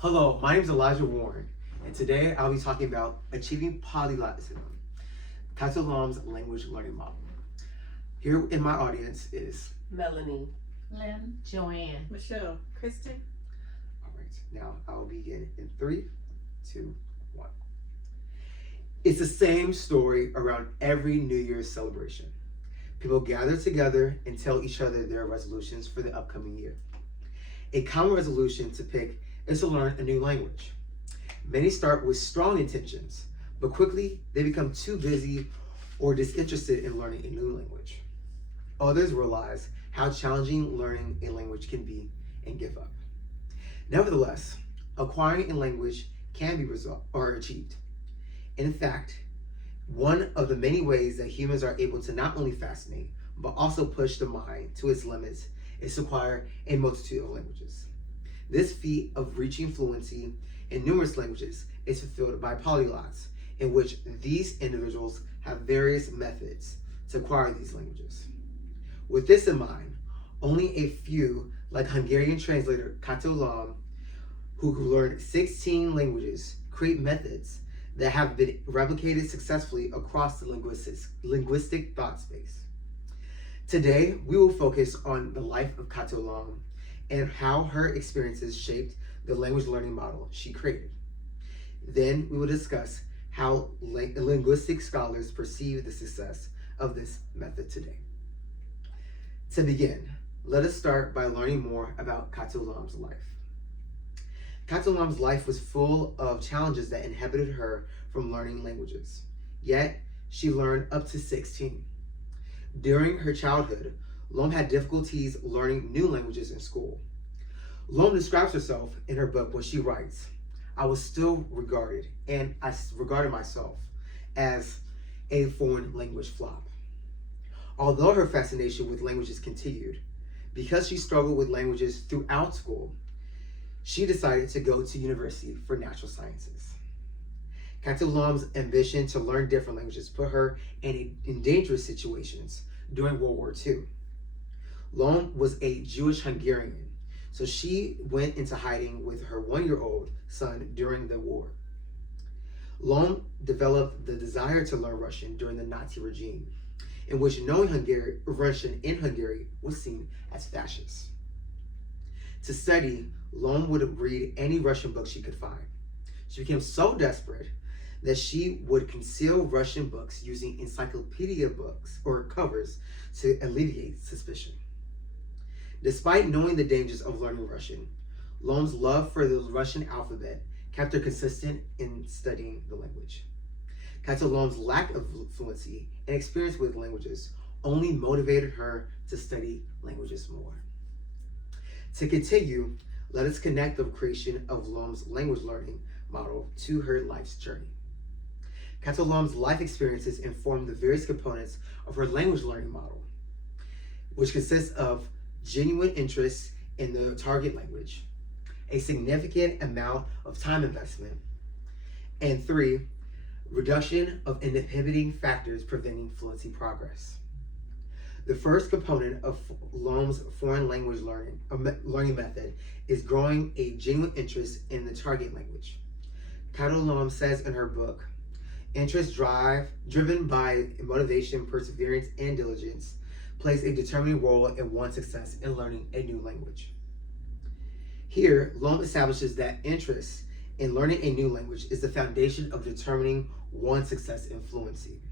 Hello, my name is Elijah Warren, and today I'll be talking about achieving polyglotism, Catalan's language learning model. Here in my audience is Melanie, Lynn, Joanne, Michelle, Kristen. all right. Now I'll begin in 3, 2, 1. It's the same story around every New Year's celebration. People gather together and tell each other their resolutions for the upcoming year. A common resolution to pick is to learn a new language. Many start with strong intentions, but quickly they become too busy or disinterested in learning a new language. Others realize how challenging learning a language can be and give up. Nevertheless, acquiring a language can be achieved. In fact, one of the many ways that humans are able to not only fascinate, but also push the mind to its limits is to acquire a multitude of languages. This feat of reaching fluency in numerous languages is fulfilled by polyglots, in which these individuals have various methods to acquire these languages. With this in mind, only a few, like Hungarian translator Kato, who learned 16 languages, create methods that have been replicated successfully across the linguistic thought space. Today, we will focus on the life of Kato and how her experiences shaped the language learning model she created. Then we will discuss how linguistic scholars perceive the success of this method today. To begin, let us start by learning more about Kato's life. Kato's life was full of challenges that inhibited her from learning languages, yet she learned up to 16. During her childhood, Lom had difficulties learning new languages in school. Lom describes herself in her book when she writes, "I was still regarded, and I regarded myself as a foreign language flop." Although her fascination with languages continued, because she struggled with languages throughout school, she decided to go to university for natural sciences. Lom's ambition to learn different languages put her in dangerous situations during World War II. Lom was a Jewish Hungarian, so she went into hiding with her 1-year-old son during the war. Lom developed the desire to learn Russian during the Nazi regime, in which knowing Russian in Hungary was seen as fascist. To study, Lom would read any Russian book she could find. She became so desperate that she would conceal Russian books using encyclopedia books or covers to alleviate suspicion. Despite knowing the dangers of learning Russian, Lom's love for the Russian alphabet kept her consistent in studying the language. Lom's lack of fluency and experience with languages only motivated her to study languages more. To continue, let us connect the creation of Lom's language learning model to her life's journey. Lom's life experiences inform the various components of her language learning model, which consists of genuine interest in the target language, a significant amount of time investment, and 3, reduction of inhibiting factors preventing fluency progress. The first component of Lom's foreign language learning method is growing a genuine interest in the target language. Lom says in her book, "Interest driven by motivation, perseverance, and diligence plays a determining role in one's success in learning a new language." Here, Lom establishes that interest in learning a new language is the foundation of determining one's success in fluency.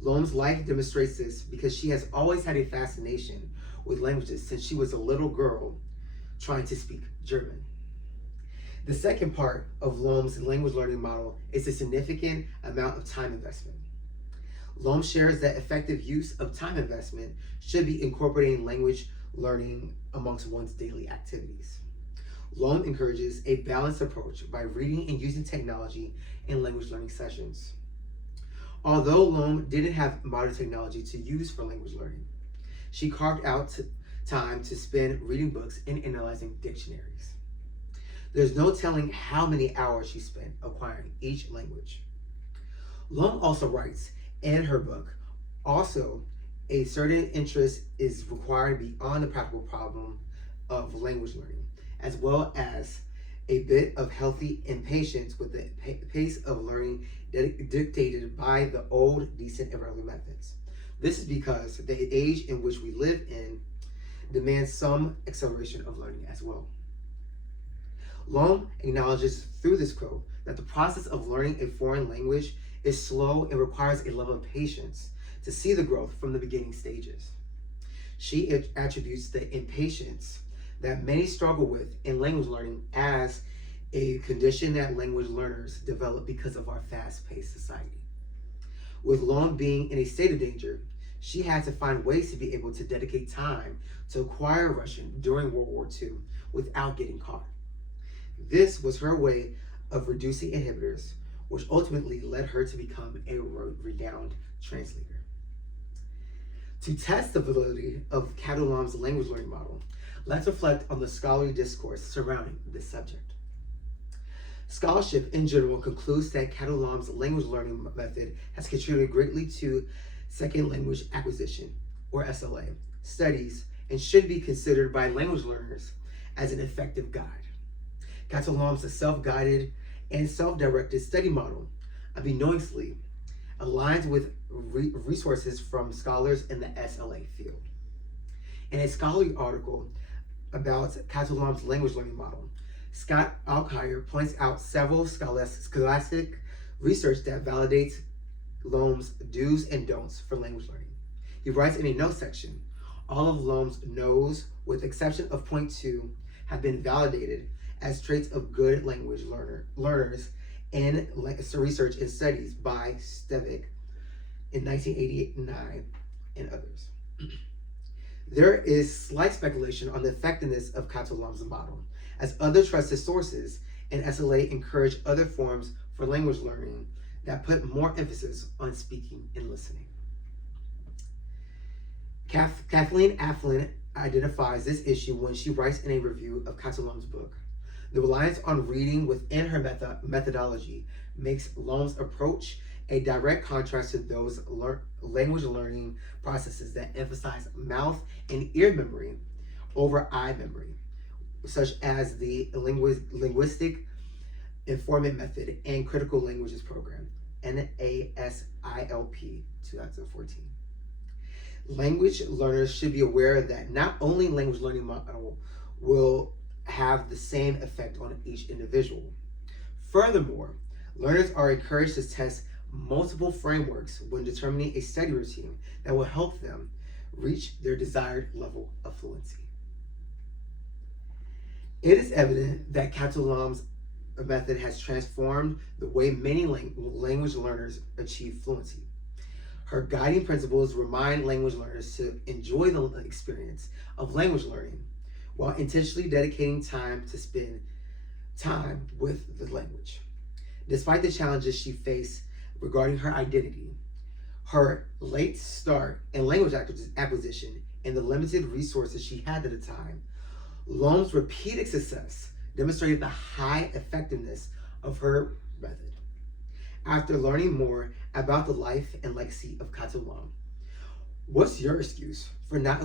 Lom's life demonstrates this because she has always had a fascination with languages since she was a little girl trying to speak German. The second part of Lom's language learning model is a significant amount of time investment. Lom shares that effective use of time investment should be incorporating language learning amongst one's daily activities. Lom encourages a balanced approach by reading and using technology in language learning sessions. Although Lom didn't have modern technology to use for language learning, she carved out time to spend reading books and analyzing dictionaries. There's no telling how many hours she spent acquiring each language. Lom also writes in her book, also, a certain interest is required beyond the practical problem of language learning, as well as a bit of healthy impatience with the pace of learning dictated by the old, decent, and regular methods. This is because the age in which we live in demands some acceleration of learning as well. Long acknowledges through this quote that the process of learning a foreign language is slow and requires a level of patience to see the growth from the beginning stages. She attributes the impatience that many struggle with in language learning as a condition that language learners develop because of our fast-paced society. With Long being in a state of danger, she had to find ways to be able to dedicate time to acquire Russian during World War II without getting caught. This was her way of reducing inhibitors, which ultimately led her to become a renowned translator. To test the validity of Catalan's language learning model, let's reflect on the scholarly discourse surrounding this subject. Scholarship in general concludes that Catalan's language learning method has contributed greatly to second language acquisition, or SLA, studies and should be considered by language learners as an effective guide. Catalan's self-guided and self-directed study model, unbeknownstly, aligns with resources from scholars in the SLA field. In a scholarly article about Catalan's language learning model, Scott Alkire points out several scholastic research that validates Lom's do's and don'ts for language learning. He writes in a note section, all of Lom's no's, with the exception of point 2, have been validated as traits of good language learners in research and studies by Stevick in 1989 and others. There is slight speculation on the effectiveness of Catalan's model, as other trusted sources in SLA encourage other forms for language learning that put more emphasis on speaking and listening. Kathleen Afflin identifies this issue when she writes in a review of Catalan's book. The reliance on reading within her methodology makes Lom's approach a direct contrast to those language learning processes that emphasize mouth and ear memory over eye memory, such as the linguistic informant method and critical languages program, NASILP 2014. Language learners should be aware that not only language learning model will have the same effect on each individual. Furthermore, learners are encouraged to test multiple frameworks when determining a study routine that will help them reach their desired level of fluency. It is evident that Catalan's method has transformed the way many language learners achieve fluency. Her guiding principles remind language learners to enjoy the experience of language learning while intentionally dedicating time to spend time with the language. Despite the challenges she faced regarding her identity, her late start in language acquisition, and the limited resources she had at the time, Lom's repeated success demonstrated the high effectiveness of her method. After learning more about the life and legacy of Catalan, what's your excuse for not